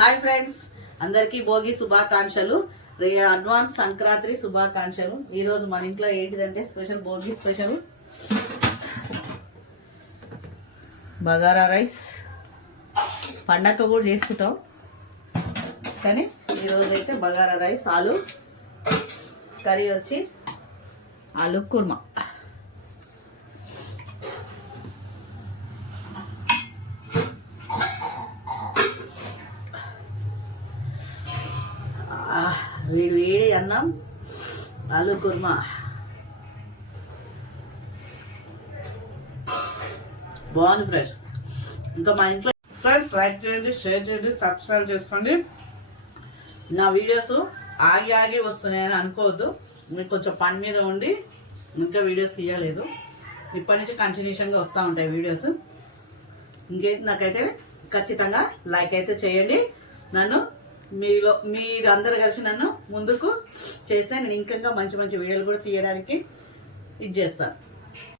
Hi friends, అందరికీ భోగి శుభాకాంక్షలు, advance Sankranti శుభాకాంక్షలు. ఈరోజు మన ఇంట్లో ఏంటిదంటే special Bhogi special bagara rice. పండగ కూడా చేసుకుంటాం కానీ ఈరోజు అయితే బగారా రైస్, ఆలు కర్రీ వచ్చి ఆలు కుర్మా. వేడి వేడి అన్నం, ఆలు కుర్మా బాగుంది ఫ్రెండ్స్. ఇంకా మా ఇంట్లో ఫ్రెండ్స్ లైక్ చేయండి, షేర్ చేయండి, సబ్స్క్రైబ్ చేసుకోండి. నా వీడియోస్ ఆగి ఆగి వస్తున్నాయని అనుకోవద్దు. మీకు కొంచెం పని మీద ఉండి ఇంకా వీడియోస్ తీయలేదు. ఇప్పటి నుంచి కంటిన్యూషన్గా వస్తూ ఉంటాయి వీడియోస్. ఇంకేంటి, నాకైతే ఖచ్చితంగా లైక్ అయితే చేయండి. మీరు అందరు కలిసి నన్ను ముందుకు చేస్తే నేను ఇంకా మంచి మంచి వీడియోలు కూడా తీయడానికి ఇది చేస్తాను.